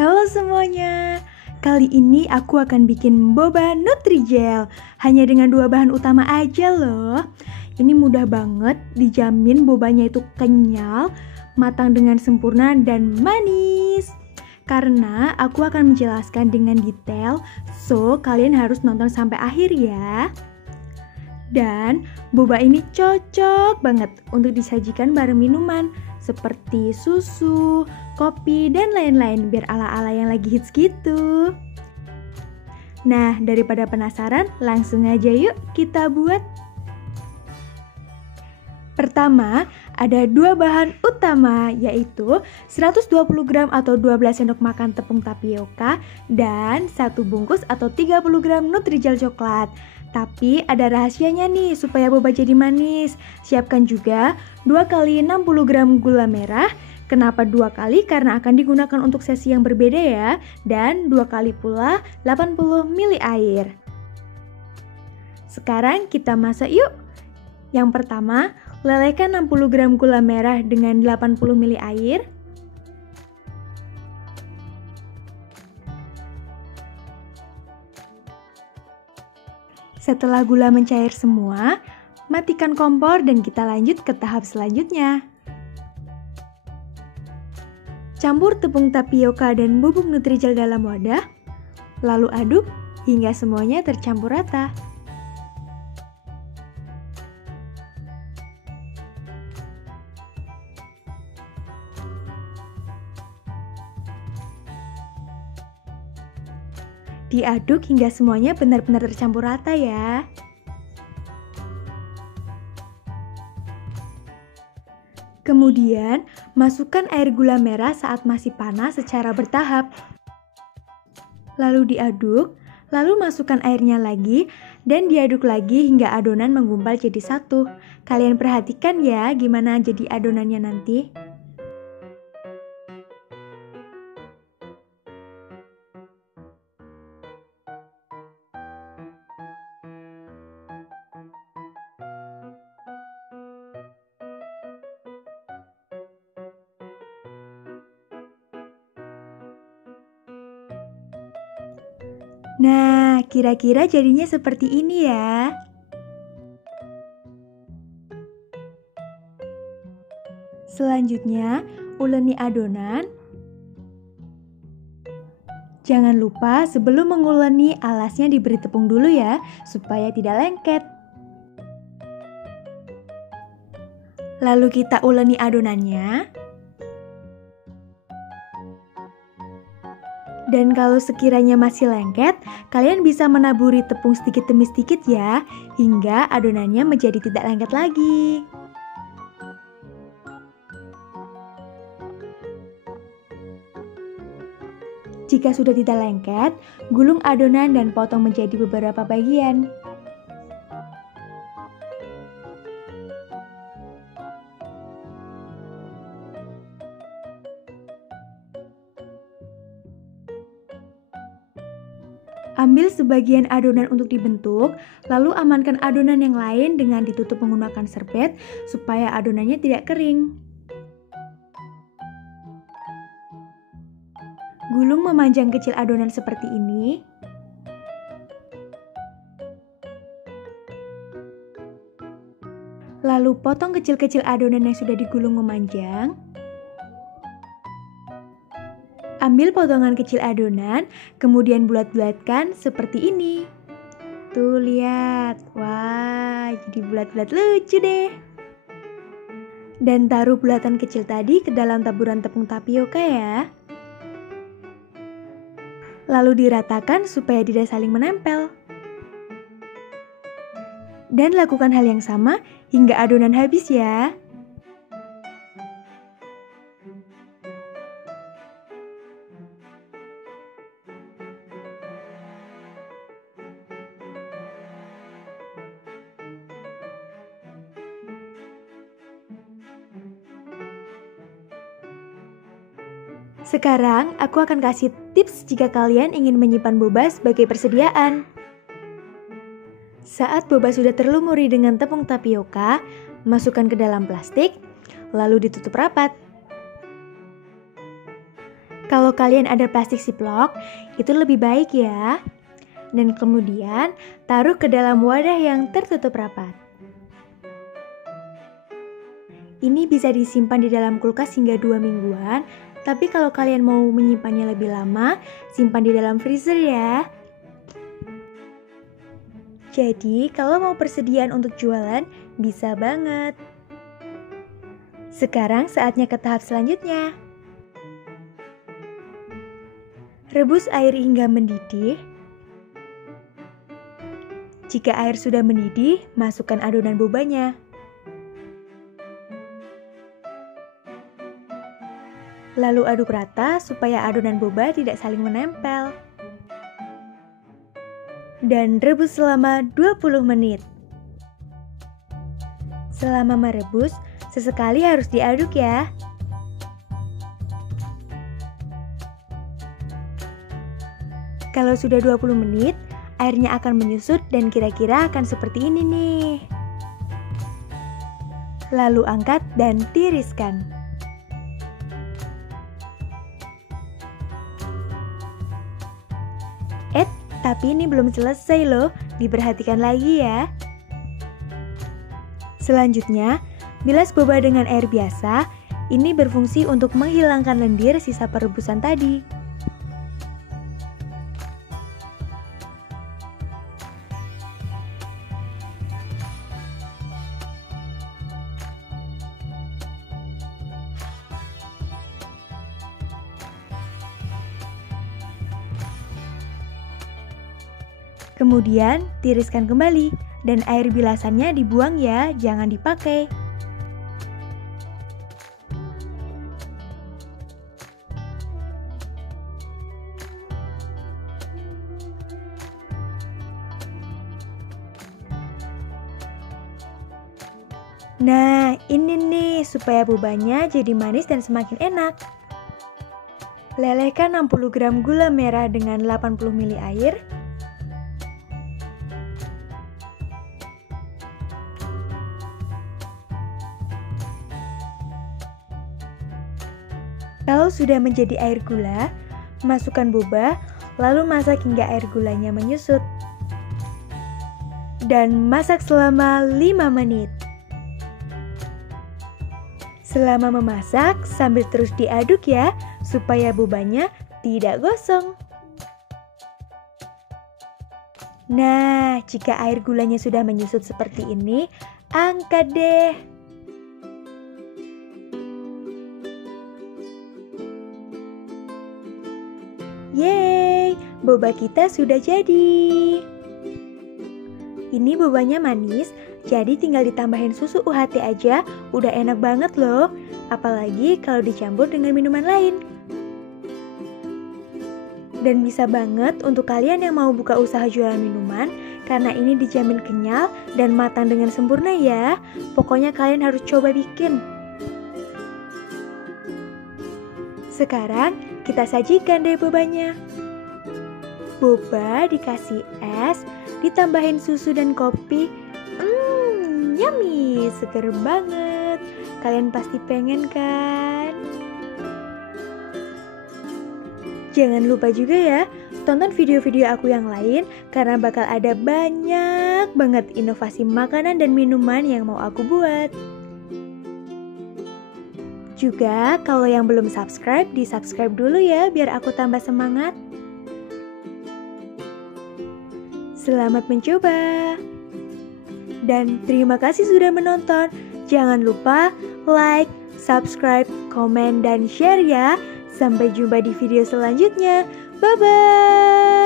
Halo semuanya, kali ini aku akan bikin boba Nutrijel hanya dengan 2 bahan utama aja loh. Ini mudah banget, dijamin bobanya itu kenyal, matang dengan sempurna dan manis. Karena aku akan menjelaskan dengan detail, so kalian harus nonton sampai akhir ya. Dan boba ini cocok banget untuk disajikan bareng minuman seperti susu, kopi, dan lain-lain biar ala-ala yang lagi hits gitu. Nah, daripada penasaran, langsung aja yuk kita buat. Pertama, ada 2 bahan utama, yaitu 120 gram atau 12 sendok makan tepung tapioka dan 1 bungkus atau 30 gram Nutrijel coklat. Tapi ada rahasianya nih supaya boba jadi manis. Siapkan juga 2 kali 60 gram gula merah. Kenapa 2 kali? Karena akan digunakan untuk sesi yang berbeda ya. Dan 2 kali pula 80 ml air. Sekarang kita masak yuk. Yang pertama, lelehkan 60 gram gula merah dengan 80 ml air. Setelah gula mencair semua, matikan kompor dan kita lanjut ke tahap selanjutnya. Campur tepung tapioka dan bubuk Nutrijel dalam wadah, lalu aduk hingga semuanya tercampur rata. Diaduk hingga semuanya benar-benar tercampur rata ya. Kemudian, masukkan air gula merah saat masih panas secara bertahap. Lalu diaduk, lalu masukkan airnya lagi dan diaduk lagi hingga adonan menggumpal jadi satu. Kalian perhatikan ya gimana jadi adonannya nanti. Nah, kira-kira jadinya seperti ini ya. Selanjutnya, uleni adonan. Jangan lupa sebelum menguleni alasnya diberi tepung dulu ya, supaya tidak lengket. Lalu kita uleni adonannya. Dan kalau sekiranya masih lengket, kalian bisa menaburi tepung sedikit demi sedikit ya, hingga adonannya menjadi tidak lengket lagi. Jika sudah tidak lengket, gulung adonan dan potong menjadi beberapa bagian. Ambil sebagian adonan untuk dibentuk, lalu amankan adonan yang lain dengan ditutup menggunakan serbet supaya adonannya tidak kering. Gulung memanjang kecil adonan seperti ini. Lalu potong kecil-kecil adonan yang sudah digulung memanjang. Ambil potongan kecil adonan, kemudian bulat-bulatkan seperti ini. Tuh lihat, wah jadi bulat-bulat lucu deh. Dan taruh bulatan kecil tadi ke dalam taburan tepung tapioka ya. Lalu diratakan supaya tidak saling menempel. Dan lakukan hal yang sama hingga adonan habis ya. Sekarang, aku akan kasih tips jika kalian ingin menyimpan boba sebagai persediaan. Saat boba sudah terlumuri dengan tepung tapioka, masukkan ke dalam plastik, lalu ditutup rapat. Kalau kalian ada plastik ziplock, itu lebih baik ya. Dan kemudian taruh ke dalam wadah yang tertutup rapat. Ini bisa disimpan di dalam kulkas hingga 2 mingguan, tapi kalau kalian mau menyimpannya lebih lama, simpan di dalam freezer ya. Jadi, kalau mau persediaan untuk jualan, bisa banget. Sekarang saatnya ke tahap selanjutnya. Rebus air hingga mendidih. Jika air sudah mendidih, masukkan adonan bobanya. Lalu aduk rata supaya adonan boba tidak saling menempel. Dan rebus selama 20 menit. Selama merebus, sesekali harus diaduk ya. Kalau sudah 20 menit, airnya akan menyusut dan kira-kira akan seperti ini nih. Lalu angkat dan tiriskan. Tapi ini belum selesai loh, diperhatikan lagi ya. Selanjutnya, bilas boba dengan air biasa. Ini berfungsi untuk menghilangkan lendir sisa perebusan tadi. Kemudian, tiriskan kembali dan air bilasannya dibuang ya, jangan dipakai. Nah, ini nih supaya bobanya jadi manis dan semakin enak. Lelehkan 60 gram gula merah dengan 80 ml air. Kalau sudah menjadi air gula, masukkan boba, lalu masak hingga air gulanya menyusut. Dan masak selama 5 menit. Selama memasak, sambil terus diaduk ya, supaya bobanya tidak gosong. Nah, jika air gulanya sudah menyusut seperti ini, angkat deh. Yeay, boba kita sudah jadi. Ini bobanya manis, jadi tinggal ditambahin susu UHT aja, udah enak banget loh. Apalagi kalau dicampur dengan minuman lain. Dan bisa banget untuk kalian yang mau buka usaha jualan minuman, karena ini dijamin kenyal dan matang dengan sempurna ya. Pokoknya kalian harus coba bikin. Sekarang kita sajikan deh bobanya. Boba dikasih es, ditambahin susu dan kopi. Yummy, seger banget. Kalian pasti pengen kan? Jangan lupa juga ya, tonton video-video aku yang lain karena bakal ada banyak banget inovasi makanan dan minuman yang mau aku buat. Juga kalau yang belum subscribe, di-subscribe dulu ya biar aku tambah semangat. Selamat mencoba. Dan terima kasih sudah menonton. Jangan lupa like, subscribe, komen, dan share ya. Sampai jumpa di video selanjutnya. Bye-bye.